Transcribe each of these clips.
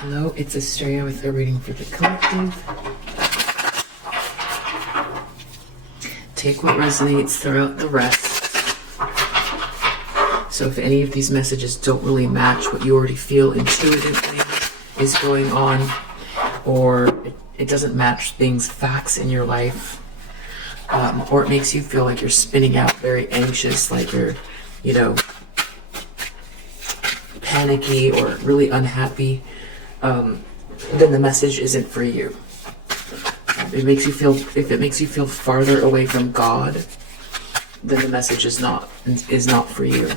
Hello, it's Asteria with a reading for the collective. Take what resonates, throw out the rest. So if any of these messages don't really match what you already feel intuitively is going on, or it doesn't match facts in your life, or it makes you feel like you're spinning out very anxious, like you're, panicky or really unhappy, then the message isn't for you. If it makes you feel farther away from God, then the message is not for you.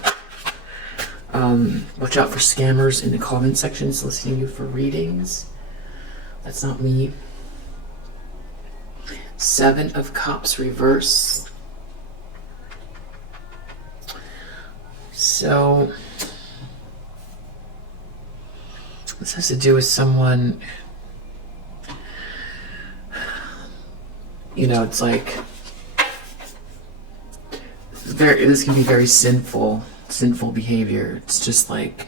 Watch out for scammers in the comment section soliciting you for readings. That's not me. 7 of Cups reverse. So this has to do with someone, it's like this can be very sinful behavior. It's just like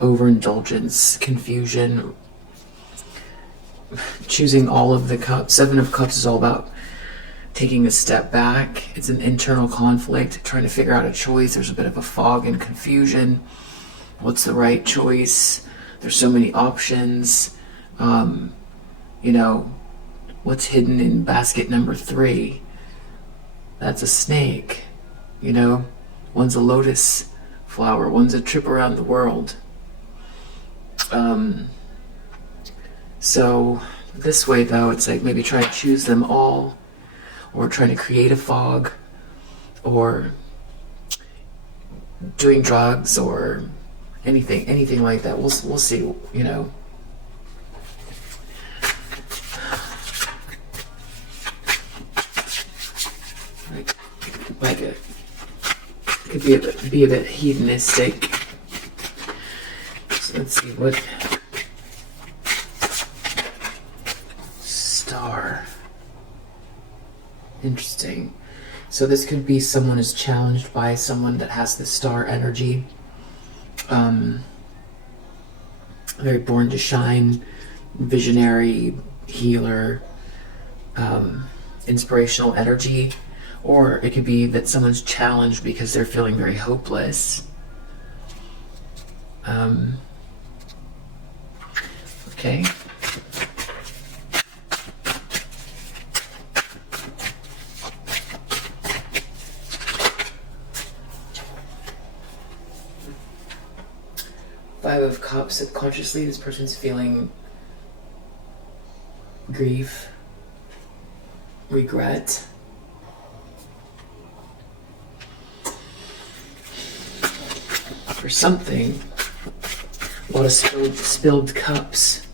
overindulgence, confusion, choosing all of the cups. 7 of Cups is all about taking a step back. It's an internal conflict, trying to figure out a choice. There's a bit of a fog and confusion. What's the right choice? There's so many options. What's hidden in basket number 3? That's a snake. One's a lotus flower. One's a trip around the world. So this way, though, it's like maybe try to choose them all, or trying to create a fog, or doing drugs, or anything like that. We'll see, like it could be a bit hedonistic. So let's see what star. Interesting. So this could be someone is challenged by someone that has the star energy. Very born to shine, visionary, healer, inspirational energy. Or it could be that someone's challenged because they're feeling very hopeless. Okay. Five of Cups. Subconsciously, this person's feeling grief, regret. For something. A lot of spilled cups.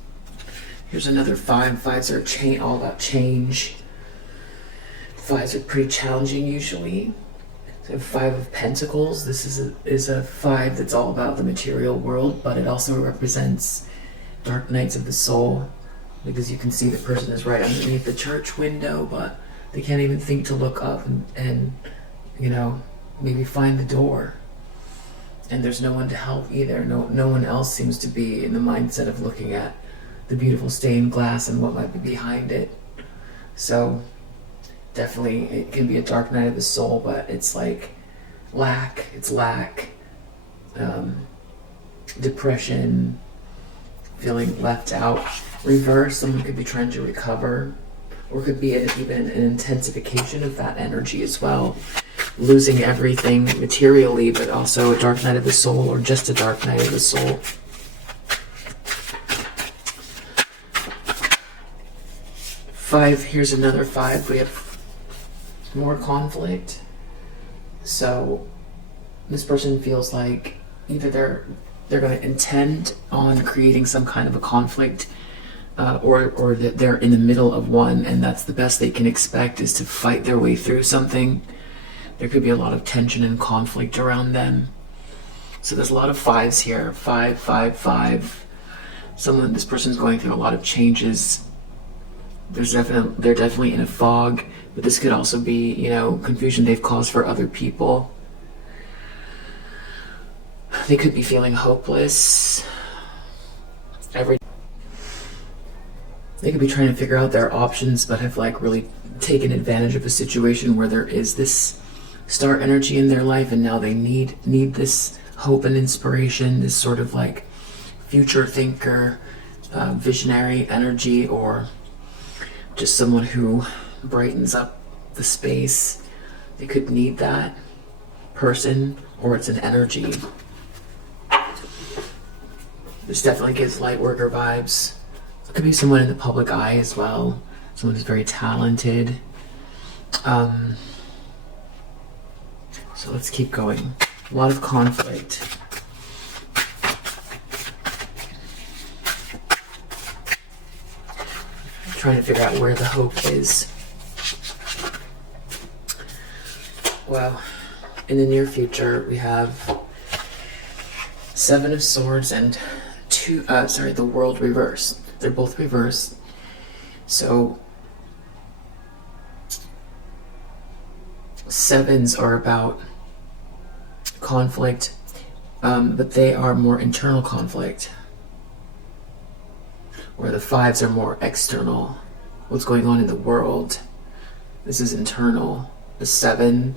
Here's another 5. 5s are all about change. 5s are pretty challenging usually. So 5 of Pentacles. This is a 5 that's all about the material world, but it also represents dark nights of the soul, because you can see the person is right underneath the church window, but they can't even think to look up and maybe find the door. And there's no one to help either. No one else seems to be in the mindset of looking at the beautiful stained glass and what might be behind it. So definitely it can be a dark night of the soul, but it's like lack, depression, feeling left out. Reverse, someone could be trying to recover, or could be even an intensification of that energy as well. Losing everything materially, but also a dark night of the soul, or just a dark night of the soul. Five, here's another 5. We have more conflict. So this person feels like either they're going to intend on creating some kind of a conflict, or that they're in the middle of one, and that's the best they can expect, is to fight their way through something. There could be a lot of tension and conflict around them. So there's a lot of 5s here. 5, 5, 5. This person's going through a lot of changes. They're definitely in a fog, but this could also be, confusion they've caused for other people. They could be feeling hopeless. They could be trying to figure out their options, but have like really taken advantage of a situation where there is this star energy in their life, and now they need this hope and inspiration, this sort of like future thinker, visionary energy, or just someone who brightens up the space. They could need that person, or it's an energy. This definitely gives light worker vibes. It could be someone in the public eye as well, someone who's very talented. So let's keep going. A lot of conflict. I'm trying to figure out where the hope is. Well, in the near future, we have Seven of Swords and the World reversed. They're both reversed. So sevens are about conflict, but they are more internal conflict, where the fives are more external. What's going on in the world? This is internal. The seven,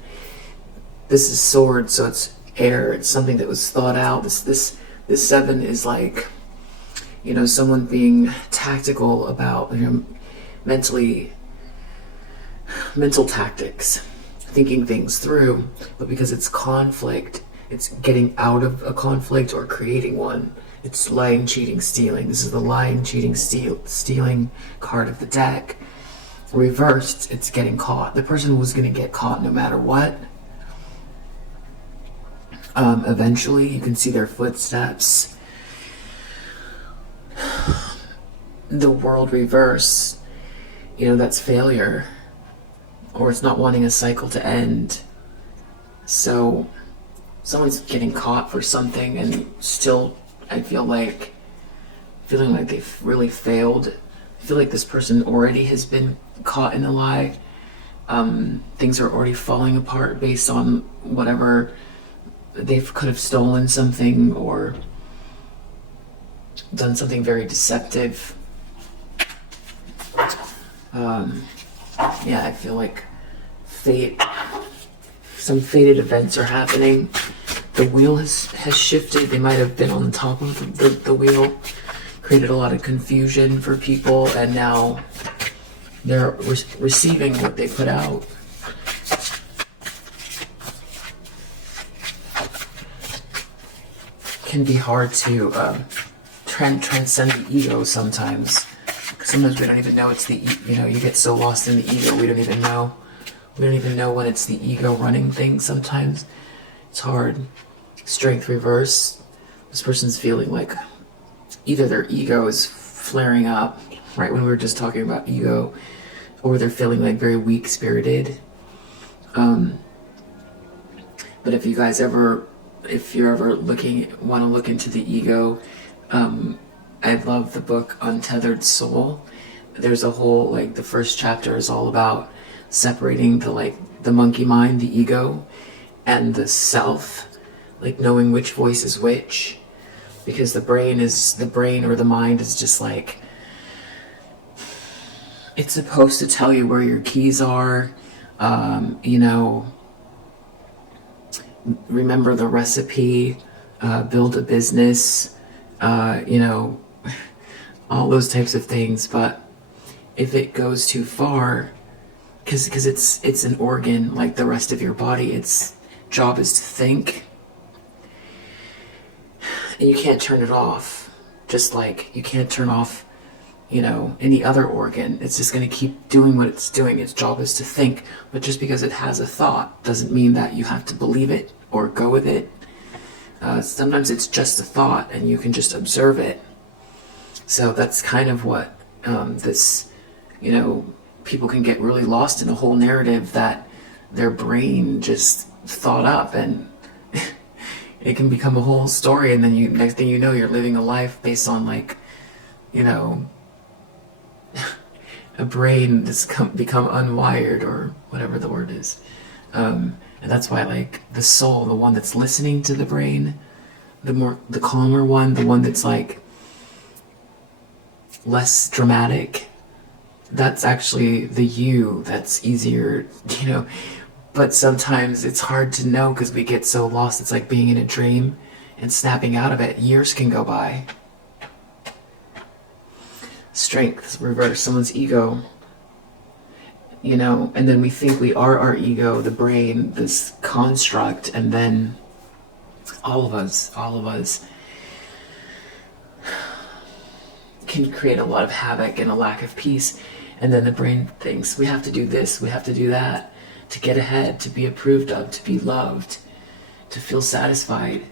this is swords, so it's air. It's something that was thought out. This seven is like, you know, someone being tactical about, you know, mental tactics, thinking things through. But because it's conflict, it's getting out of a conflict or creating one. It's lying, cheating, stealing. This is the lying, cheating, stealing card of the deck. Reversed, it's getting caught. The person was going to get caught no matter what. Eventually, you can see their footsteps. The World reverse, you know, that's failure, or it's not wanting a cycle to end. So someone's getting caught for something and still, I feel like, feeling like they've really failed. I feel like this person already has been caught in a lie. Things are already falling apart based on whatever. They could have stolen something or done something very deceptive. Yeah, I feel like some fated events are happening. The wheel has shifted. They might have been on the top of the wheel, created a lot of confusion for people, and now they're receiving what they put out. Can be hard to transcend the ego sometimes. Sometimes we don't even know it's the you get so lost in the ego we don't even know when it's the ego running things. Sometimes it's hard. Strength reverse. This person's feeling like either their ego is flaring up, right when we were just talking about ego, or they're feeling like very weak spirited. But if you're ever want to look into the ego, I love the book Untethered Soul. There's a whole, like, the first chapter is all about separating the monkey mind, the ego, and the self, like knowing which voice is which, because the brain or the mind is just like, it's supposed to tell you where your keys are, remember the recipe, build a business, all those types of things. But if it goes too far, because it's an organ like the rest of your body, its job is to think, and you can't turn it off, just like you can't turn off any other organ. It's just going to keep doing what it's doing. Its job is to think. But just because it has a thought doesn't mean that you have to believe it or go with it. Sometimes it's just a thought and you can just observe it. So that's kind of what people can get really lost in a whole narrative that their brain just thought up, and it can become a whole story, and then next thing you know, you're living a life based on a brain that's become unwired, or whatever the word is. And that's why, the soul, the one that's listening to the brain, the calmer one, the one that's less dramatic, that's actually the you that's easier, but sometimes it's hard to know because we get so lost. It's like being in a dream and snapping out of it. Years can go by. Strength, reverse, someone's ego, and then we think we are our ego, the brain, this construct, and then all of us can create a lot of havoc and a lack of peace. And then the brain thinks we have to do this, we have to do that to get ahead, to be approved of, to be loved, to feel satisfied.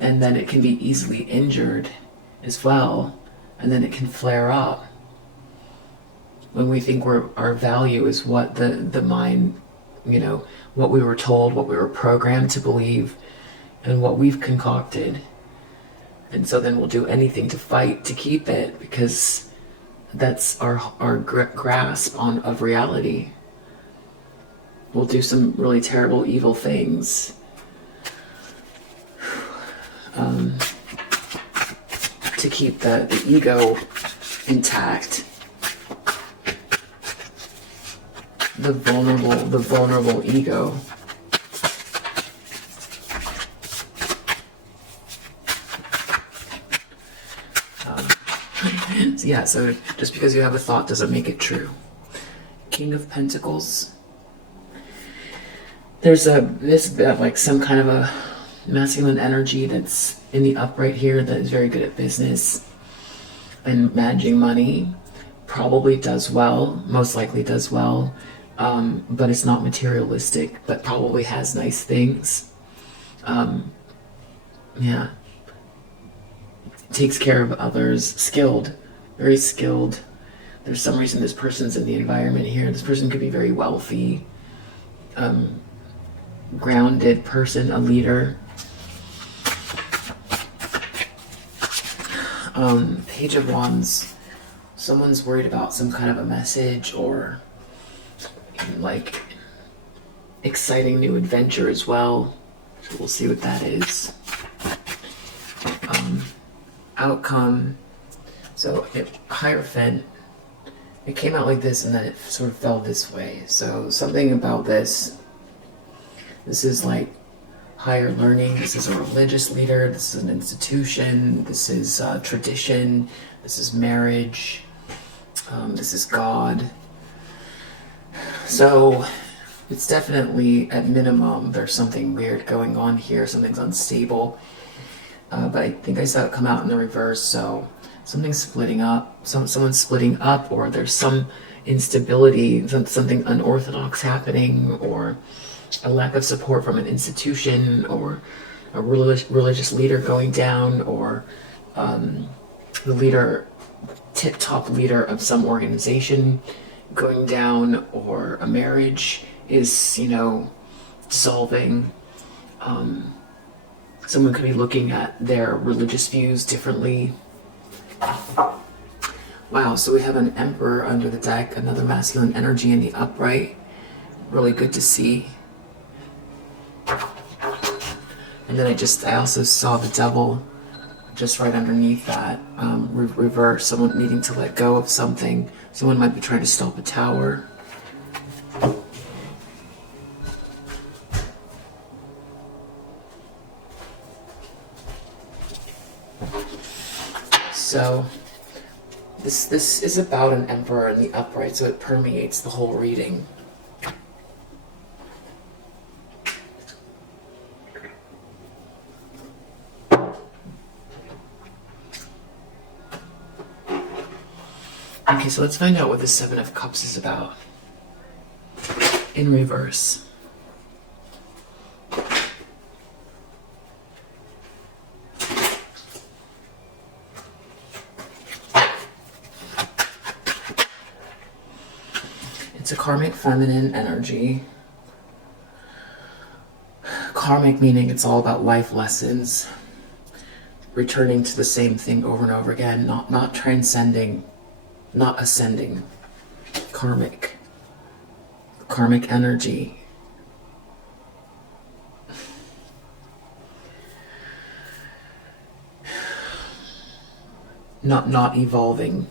And then it can be easily injured as well. And then it can flare up when we think our value is what the mind, what we were told, what we were programmed to believe, and what we've concocted. And so then we'll do anything to fight to keep it, because that's our grasp of reality. We'll do some really terrible, evil things to keep the ego intact. The vulnerable ego. So just because you have a thought doesn't make it true. King of Pentacles. There's like some kind of a masculine energy that's in the upright here that is very good at business and managing money. Probably does well, most likely does well, but it's not materialistic, but probably has nice things. Takes care of others, skilled, very skilled. There's some reason this person's in the environment here. This person could be very wealthy, grounded person, a leader. Page of Wands. Someone's worried about some kind of a message or like exciting new adventure as well. So we'll see what that is. Outcome. So Hierophant. It came out like this and then it sort of fell this way. So something about this. This is like higher learning. This is a religious leader. This is an institution. This is tradition. This is marriage. This is God. So it's definitely, at minimum, there's something weird going on here. Something's unstable. But I think I saw it come out in the reverse. So something's splitting up. Someone's splitting up, or there's some instability, something unorthodox happening, or a lack of support from an institution, or a religious leader going down, or the leader, tip-top leader of some organization going down, or a marriage is, dissolving. Someone could be looking at their religious views differently. Wow, so we have an Emperor under the deck, another masculine energy in the upright. Really good to see. And then I also saw the Devil just right underneath that, reverse. Someone needing to let go of something. Someone might be trying to stop a tower. So this is about an Emperor in the upright, so it permeates the whole reading. Okay, so let's find out what the Seven of Cups is about in reverse. It's a karmic feminine energy. Karmic meaning it's all about life lessons, returning to the same thing over and over again, not transcending, not ascending. Karmic energy. Not evolving.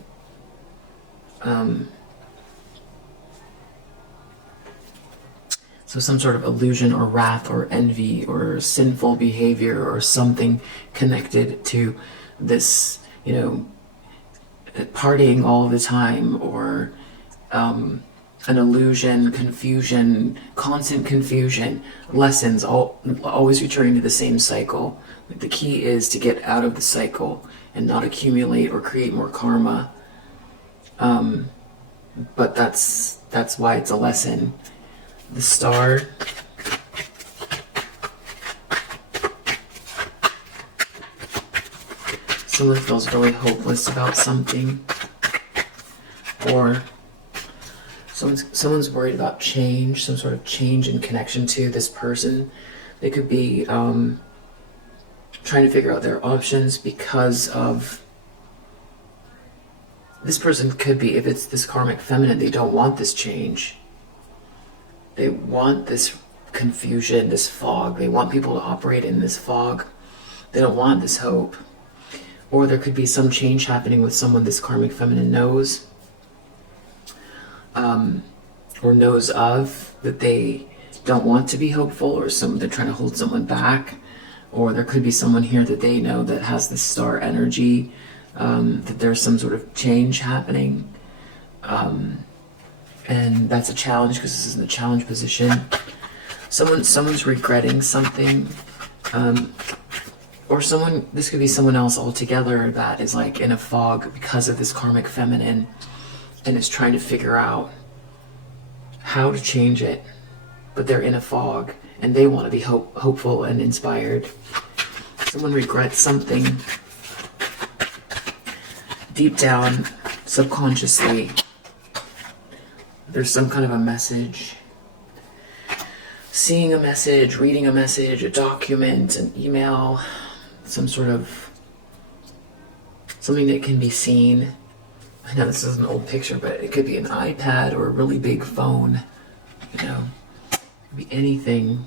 So some sort of illusion or wrath or envy or sinful behavior or something connected to this, you know, partying all the time, or an illusion, confusion, constant confusion, lessons, always returning to the same cycle. The key is to get out of the cycle and not accumulate or create more karma. But that's why it's a lesson. The star. Someone feels really hopeless about something, or someone's worried about change, some sort of change in connection to this person. They could be trying to figure out their options because of this person. Could be, if it's this karmic feminine, they don't want this change. They want this confusion, this fog. They want people to operate in this fog. They don't want this hope. Or there could be some change happening with someone this karmic feminine knows, or knows of, that they don't want to be hopeful, or they're trying to hold someone back. Or there could be someone here that they know that has this star energy, that there's some sort of change happening. And that's a challenge, because this is in the challenge position. Someone's regretting something, or this could be someone else altogether that is like in a fog because of this karmic feminine, and is trying to figure out how to change it, but they're in a fog and they want to be hopeful and inspired. Someone regrets something deep down, subconsciously. There's some kind of a message. Seeing a message, reading a message, a document, an email, some sort of something that can be seen. I know this is an old picture, but it could be an iPad or a really big phone. You know, it could be anything.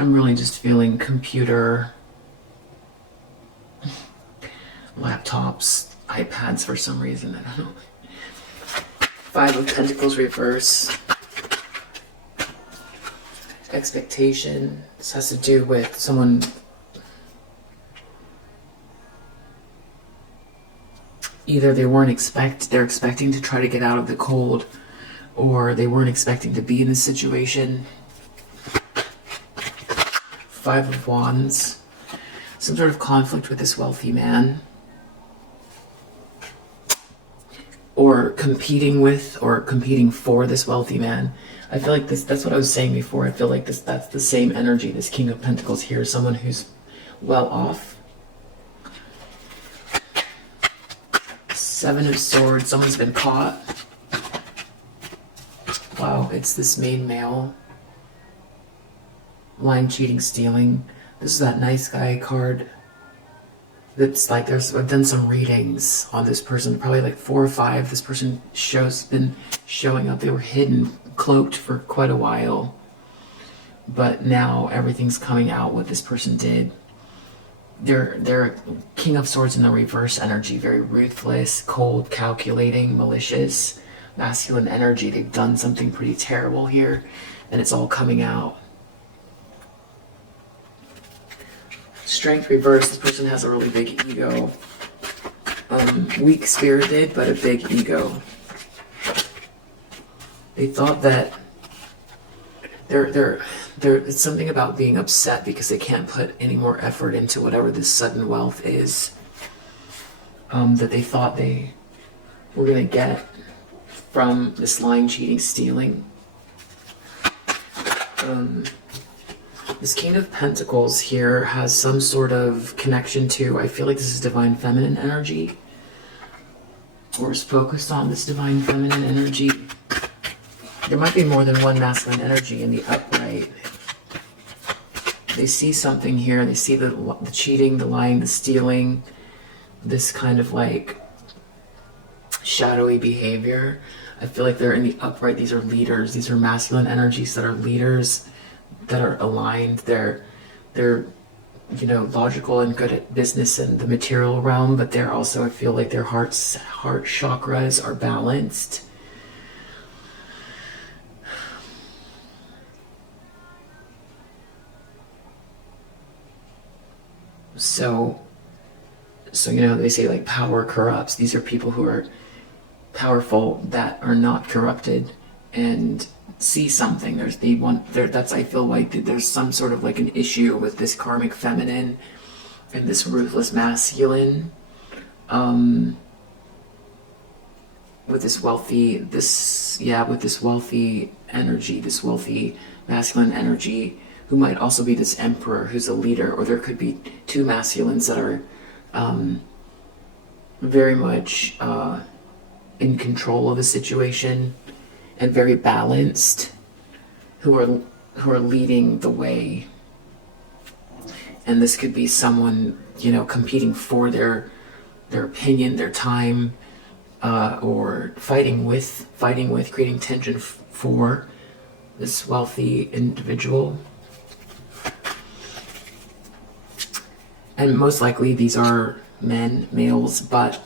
I'm really just feeling computer, laptops, iPads for some reason. I don't know. 5 of Pentacles reverse. Expectation. This has to do with someone either they're expecting to try to get out of the cold, or they weren't expecting to be in this situation. 5 of Wands. Some sort of conflict with this wealthy man, or competing with or competing for this wealthy man. I feel like that's what I was saying before. I feel like that's the same energy. This King of Pentacles here, someone who's well off. 7 of Swords, someone's been caught. Wow, it's this main male. Lying, cheating, stealing. This is that nice guy card. That's like, I've done some readings on this person, probably like 4 or 5. This person been showing up. They were hidden, cloaked for quite a while, but now everything's coming out what this person did. They're King of Swords in the reverse energy, very ruthless, cold, calculating, malicious, masculine energy. They've done something pretty terrible here, and it's all coming out. Strength reverse. This person has a really big ego. Weak-spirited, but a big ego. They thought that it's something about being upset because they can't put any more effort into whatever this sudden wealth is, that they thought they were going to get from this lying, cheating, stealing. This King of Pentacles here has some sort of connection to, I feel like this is divine feminine energy, or is focused on this divine feminine energy. There might be more than one masculine energy in the upright. They see something here. They see the cheating, the lying, the stealing, this kind of like shadowy behavior. I feel like they're in the upright. These are leaders. These are masculine energies that are leaders, that are aligned. They're you know, logical and good at business and the material realm, but they're also, I feel like their heart chakras are balanced. So, you know, they say like power corrupts. These are people who are powerful that are not corrupted and see something. That's, I feel like there's some sort of like an issue with this karmic feminine and this ruthless masculine, with this wealthy energy, this wealthy masculine energy, who might also be this emperor who's a leader, or there could be two masculines that are very much in control of a situation and very balanced, who are leading the way. And this could be someone, you know, competing for their opinion, their time, or fighting with, creating tension for this wealthy individual. And most likely these are males, but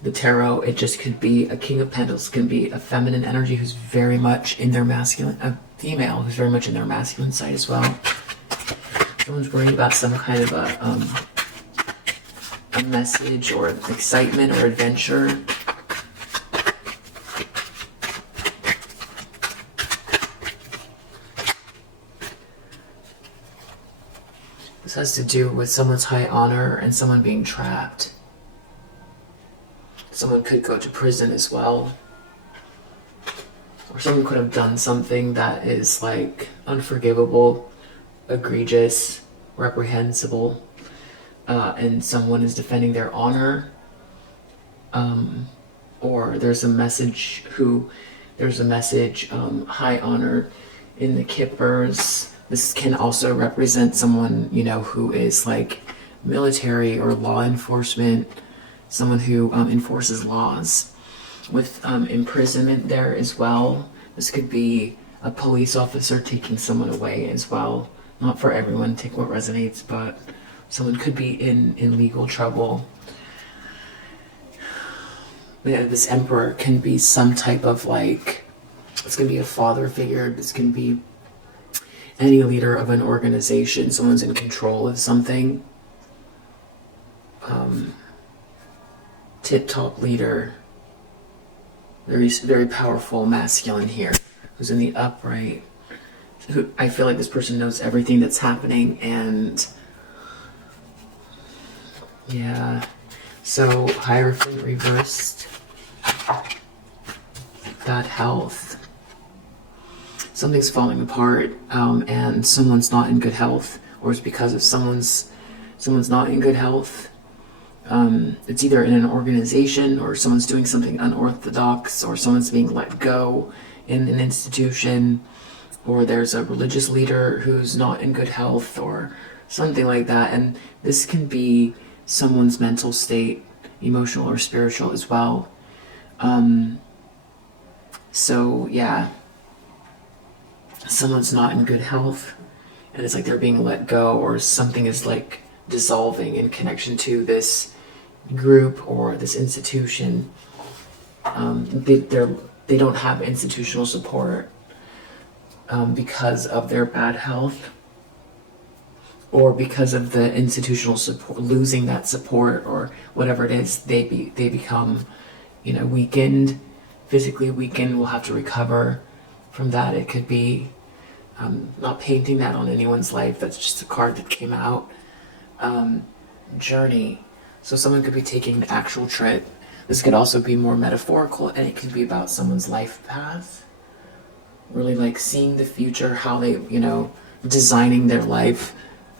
the tarot, it just could be a King of Pentacles, can be a feminine energy who's very much in their masculine, a female who's very much in their masculine side as well. Someone's worried about some kind of a message or excitement or adventure. This has to do with someone's high honor and someone being trapped. Someone could go to prison as well. Or someone could have done something that is like unforgivable, egregious, reprehensible, and someone is defending their honor. Or there's a message high honor in the Kippers. This can also represent someone, you know, who is like military or law enforcement, someone who enforces laws. With imprisonment there as well. This could be a police officer taking someone away as well. Not for everyone, take what resonates, but someone could be in legal trouble. Yeah, this emperor can be some type of like, it's going to be a father figure. This can be any leader of an organization. Someone's in control of something. Tip-top leader. Very powerful masculine here. Who's in the upright. I feel like this person knows everything that's happening, and yeah. So Hierophant reversed. Bad health. Something's falling apart, and someone's not in good health, or it's because of someone's not in good health. It's either in an organization, or someone's doing something unorthodox, or someone's being let go in an institution, or there's a religious leader who's not in good health, or something like that. And this can be someone's mental state, emotional or spiritual as well. So yeah, someone's not in good health, and it's like they're being let go, or something is like dissolving in connection to this group or this institution. They don't have institutional support because of their bad health, or because of the institutional support losing that support, or whatever it is. They become, you know, weakened, physically weakened. Will have to recover from that. It could be, not painting that on anyone's life, that's just a card that came out. Journey. So someone could be taking an actual trip. This could also be more metaphorical, and it could be about someone's life path. Really like seeing the future, how they, you know, designing their life,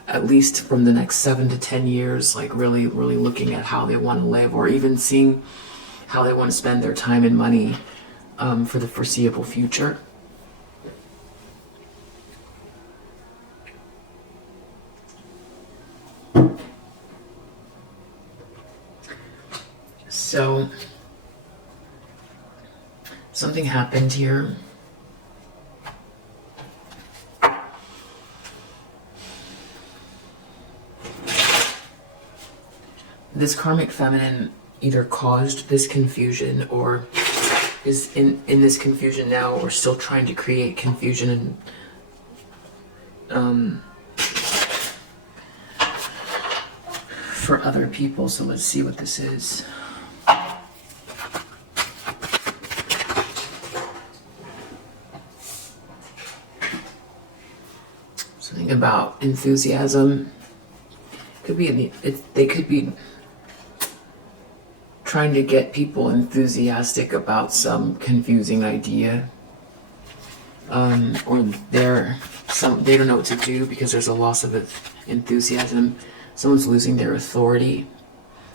at least from the next 7 to 10 years, like really looking at how they want to live, or even seeing how they want to spend their time and money for the foreseeable future. So something happened here. this karmic feminine either caused this confusion or is in this confusion now, or still trying to create confusion and for other people. So let's see what this is. Something about enthusiasm. Could be they could be trying to get people enthusiastic about some confusing idea, or they don't know what to do because there's a loss of enthusiasm. Someone's losing their authority,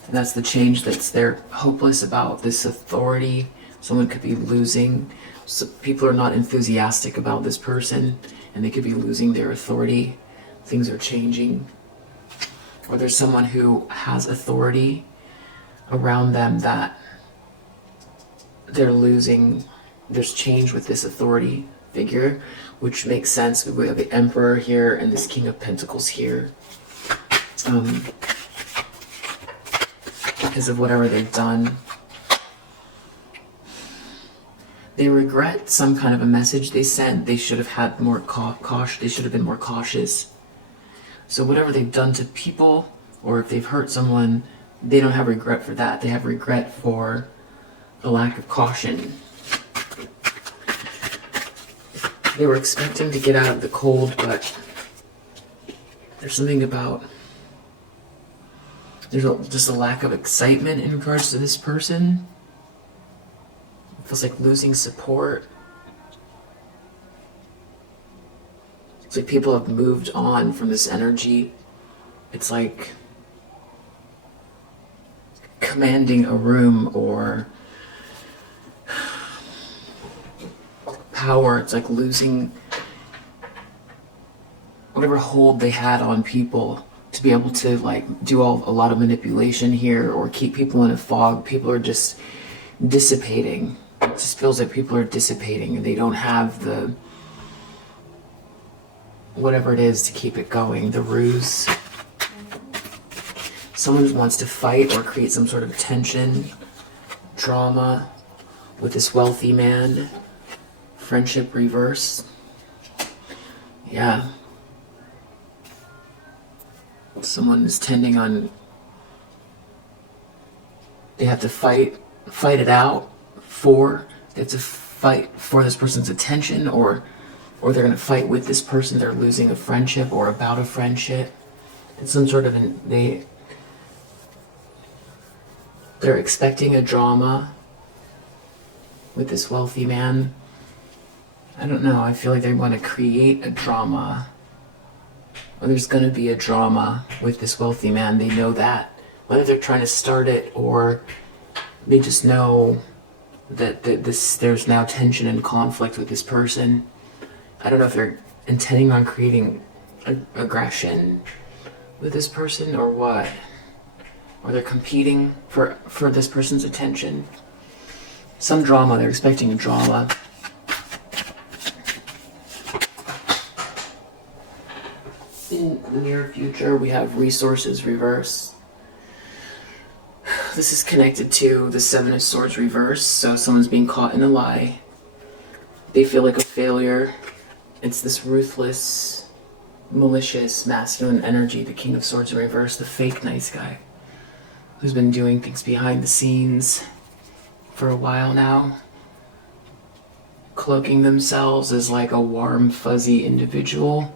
and that's the change they're hopeless about. This authority someone could be losing. So people are not enthusiastic about this person, and they could be losing their authority. Things are changing, or there's someone who has authority around them that they're losing. There's change with this authority figure, which makes sense. We have the Emperor here and this King of Pentacles here, because of whatever they've done. They regret some kind of a message they sent. They should have had more caution. They should have been more cautious. So whatever they've done to people, or if they've hurt someone, they don't have regret for that. They have regret for a lack of caution. They were expecting to get out of the cold, but there's something about, just a lack of excitement in regards to this person. It feels like losing support. It's like people have moved on from this energy. It's like commanding a room or power. It's like losing whatever hold they had on people to be able to like do a lot of manipulation here or keep people in a fog. People are just dissipating. It just feels like people are dissipating and they don't have the whatever it is to keep it going, the ruse. Someone wants to fight or create some sort of tension, drama with this wealthy man. Friendship reverse. Yeah. Someone is tending on, they have to fight it out they have to fight for this person's attention, or they're going to fight with this person. They're losing a friendship or about a friendship. It's some sort of they're expecting a drama with this wealthy man. I don't know. I feel like they want to create a drama. Or there's going to be a drama with this wealthy man. They know that. Whether they're trying to start it or they just know that there's now tension and conflict with this person. I don't know if they're intending on creating aggression with this person or what. Or they're competing for this person's attention. Some drama. They're expecting a drama. In the near future, we have resources reverse. This is connected to the Seven of Swords reverse. So someone's being caught in a lie. They feel like a failure. It's this ruthless, malicious, masculine energy, the King of Swords in reverse, the fake nice guy, who's been doing things behind the scenes for a while now. Cloaking themselves as like a warm, fuzzy individual.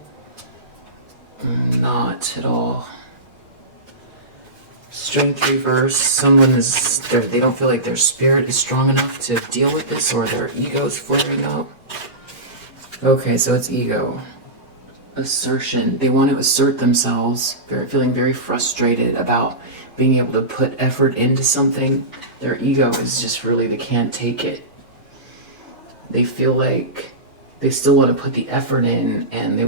Not at all. Strength reverse. Someone they don't feel like their spirit is strong enough to deal with this, or their ego's flaring up. Okay, so it's ego. Assertion. They want to assert themselves. They're feeling very frustrated about being able to put effort into something. Their ego is just really, they can't take it. They feel like they still want to put the effort in, and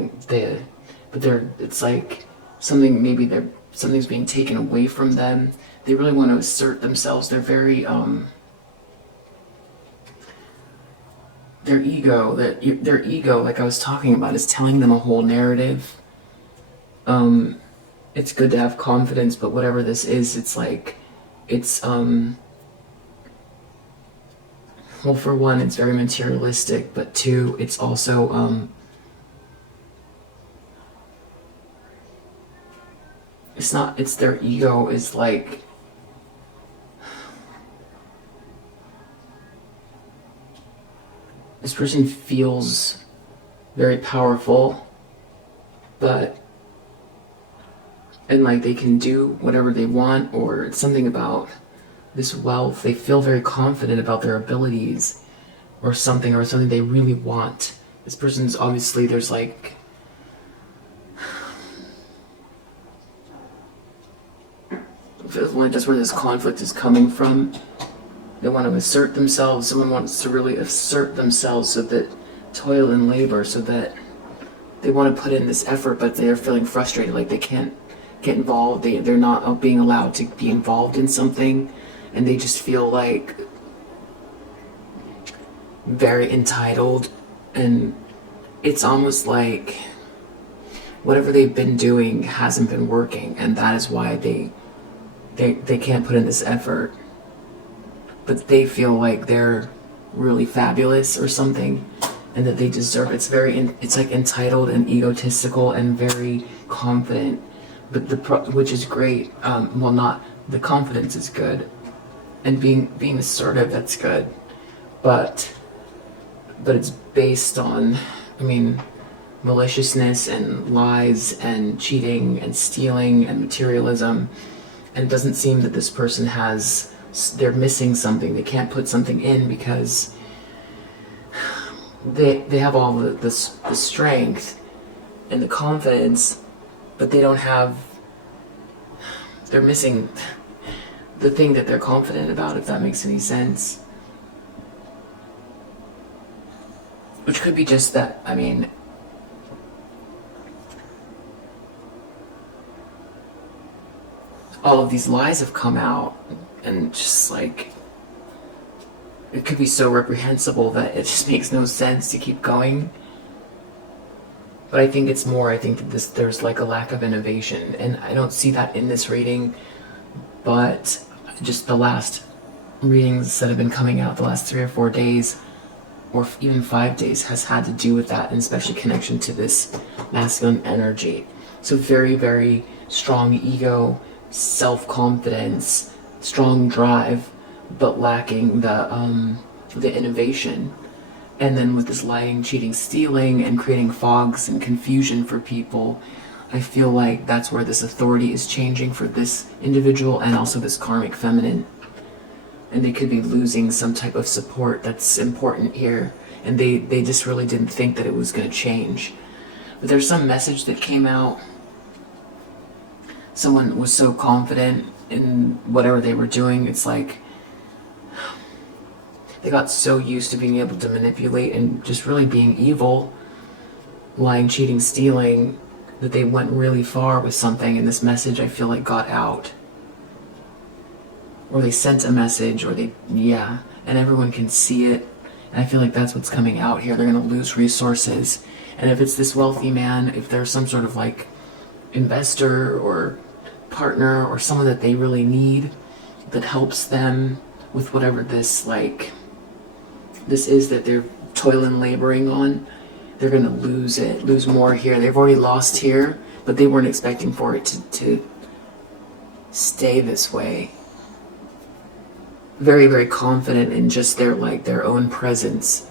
it's like something's being taken away from them. They really want to assert themselves. They're very their ego, like I was talking about, is telling them a whole narrative. it's good to have confidence, but whatever this is, it's like, it's, well, for one, it's very materialistic, but two, it's also, it's their ego is like, this person feels very powerful, and like they can do whatever they want, or it's something about this wealth. They feel very confident about their abilities or something they really want. This person's obviously, there's like, that's where this conflict is coming from. They want to assert themselves. Someone wants to really assert themselves, so that toil and labor, so that they want to put in this effort, but they're feeling frustrated, like they can't get involved. They're not being allowed to be involved in something, and they just feel like very entitled. And it's almost like whatever they've been doing hasn't been working, and that is why they can't put in this effort. But they feel like they're really fabulous or something, and that they deserve it. It's like entitled and egotistical and very confident, but which is great. Well, not the confidence is good, and being assertive, that's good, but it's based on, maliciousness and lies and cheating and stealing and materialism. And it doesn't seem that this person they're missing something. They can't put something in because they have all the strength and the confidence, but they're missing the thing that they're confident about, if that makes any sense. Which could be just that, all of these lies have come out, and just like, it could be so reprehensible that it just makes no sense to keep going. But I think that there's like a lack of innovation, and I don't see that in this reading, but just the last readings that have been coming out the last 3 or 4 days, or even 5 days, has had to do with that, and especially connection to this masculine energy. So very, very strong ego, self-confidence, strong drive, but lacking the innovation. And then with this lying, cheating, stealing, and creating fogs and confusion for people, I feel like that's where this authority is changing for this individual, and also this karmic feminine. And they could be losing some type of support that's important here, and they just really didn't think that it was going to change. But there's some message that came out. Someone was so confident in whatever they were doing, it's like they got so used to being able to manipulate and just really being evil, lying, cheating, stealing, that they went really far with something, and this message, I feel like, got out. Or they sent a message, and everyone can see it, and I feel like that's what's coming out here. They're going to lose resources, and if it's this wealthy man, if there's some sort of like investor or partner or someone that they really need that helps them with whatever this is that they're toiling, laboring on, they're going to lose more here. They've already lost here, but they weren't expecting for it to stay this way. Very, very confident in just their own presence,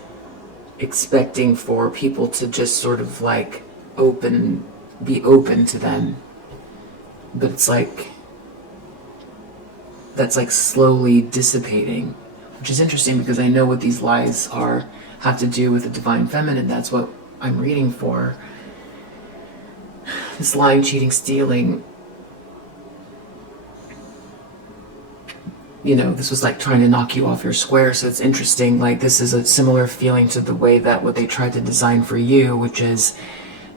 expecting for people to just sort of be open to them. But it's like, that's like slowly dissipating, which is interesting because I know what these lies have to do with the divine feminine. That's what I'm reading for. This lying, cheating, stealing, this was like trying to knock you off your square. So it's interesting, like this is a similar feeling to the way that what they tried to design for you, which is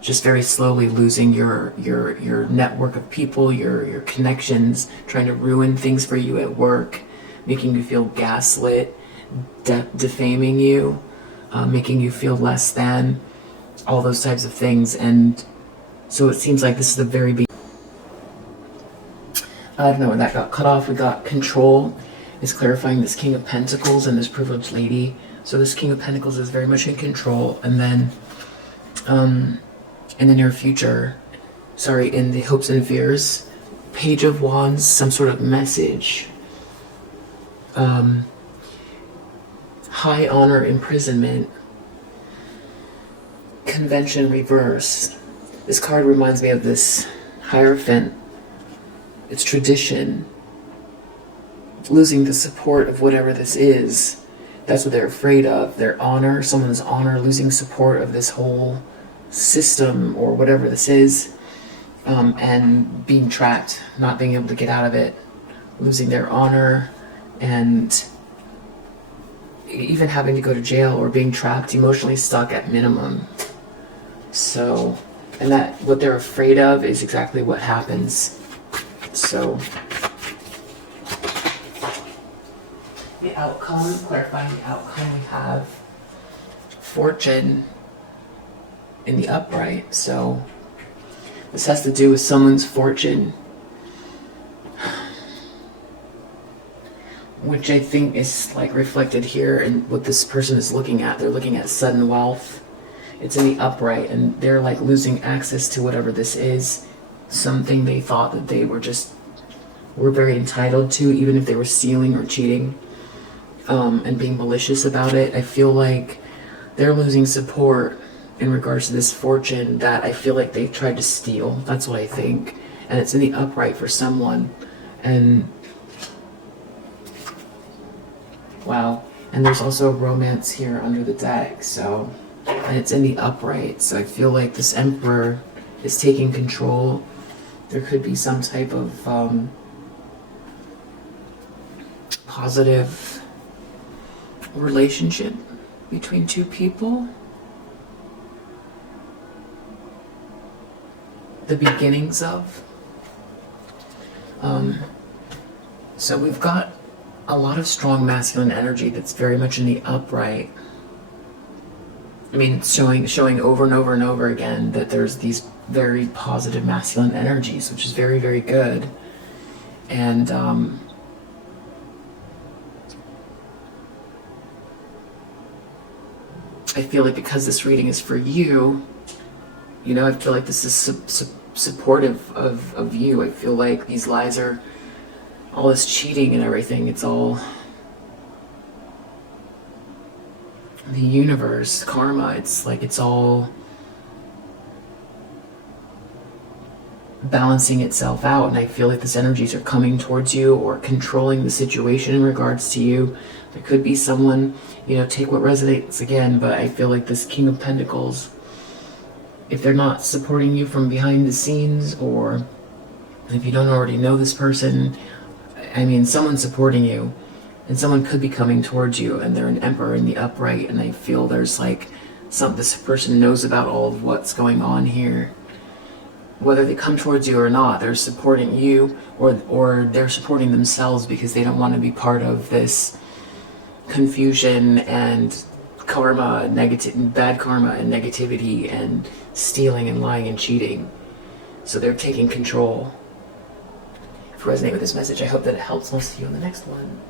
just very slowly losing your network of people, your connections, trying to ruin things for you at work, making you feel gaslit, defaming you, making you feel less than, all those types of things. And so it seems like this is the very beginning. I don't know, when that got cut off, we got control. Is clarifying this King of Pentacles and this privileged lady. So this King of Pentacles is very much in control. And then in the near future, sorry, in the hopes and fears, Page of Wands, some sort of message. High honor imprisonment. Convention reverse. This card reminds me of this Hierophant. It's tradition. Losing the support of whatever this is. That's what they're afraid of. Their honor, someone's honor, losing support of this whole system or whatever this is. And being trapped, not being able to get out of it. Losing their honor and even having to go to jail or being trapped, emotionally stuck at minimum. So, and that what they're afraid of is exactly what happens. So, the outcome, clarifying the outcome, we have Fortune in the upright. So, this has to do with someone's fortune, which I think is like reflected here in what this person is looking at. They're looking at sudden wealth. It's in the upright, and they're like losing access to whatever this is. Something they thought that they were very entitled to, even if they were stealing or cheating, and being malicious about it. I feel like they're losing support in regards to this fortune that I feel like they tried to steal. That's what I think. And it's in the upright for someone. And wow. And there's also romance here under the deck. So, and it's in the upright. So I feel like this Emperor is taking control. There could be some type of positive relationship between two people. The beginnings of. So we've got a lot of strong masculine energy that's very much in the upright. I mean, showing over and over and over again that there's these very positive masculine energies, which is very, very good. And I feel like because this reading is for you, you know, I feel like this is supportive of you. I feel like these lies are, all this cheating and everything, it's all the universe, karma. It's like it's all balancing itself out, and I feel like these energies are coming towards you or controlling the situation in regards to you. There could be someone, you know, take what resonates again, but I feel like this King of Pentacles, if they're not supporting you from behind the scenes, or if you don't already know this person, I mean, someone's supporting you, and someone could be coming towards you, and they're an Emperor in the upright, and I feel there's like this person knows about all of what's going on here. Whether they come towards you or not, they're supporting you, or they're supporting themselves because they don't want to be part of this confusion and karma, bad karma and negativity and stealing and lying and cheating. So they're taking control. If you resonate with this message, I hope that it helps. I'll see you on the next one.